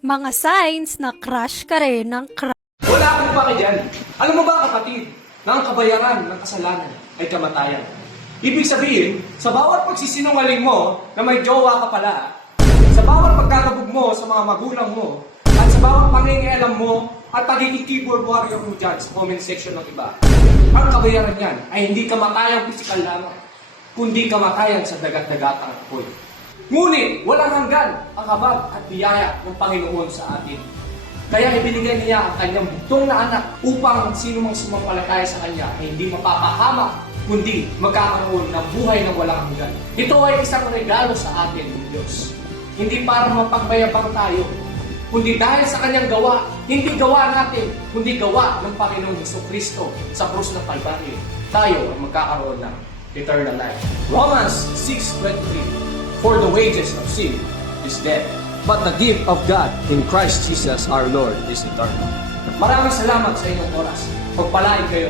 Mga signs na crush ka rin ng crush. Wala akong pake dyan. Alam mo ba, kapatid, na ang kabayaran ng kasalanan ay kamatayan. Ibig sabihin, sa bawat pagsisinungaling mo na may jowa ka pala, sa bawat pagkakabog mo sa mga magulang mo, at sa bawat pangingialam mo at pagiging keyboard warrior mo dyan sa comment section ng iba, ang kabayaran yan ay hindi kamatayang pisikal lamang, kundi kamatayan sa dagat-dagatang apoy. Ngunit walang hanggan ang habag at biyaya ng Panginoon sa atin. Kaya ibinigay niya ang kanyang bugtong na anak upang sino mang sumampalataya sa kanya ay hindi mapapahamak, kundi magkakaroon ng buhay na walang hanggan. Ito ay isang regalo sa atin ng Diyos. Hindi para mapagbayabang tayo, kundi dahil sa kanyang gawa, hindi gawa natin, kundi gawa ng Panginoong Jesucristo sa krus ng Kalbaryo. Tayo ay magkakaroon ng eternal life. Romans 6:23. For the wages of sin is death, but the gift of God in Christ Jesus our Lord is eternal. Maraming salamat sa inyong oras. Pagpalain kayo.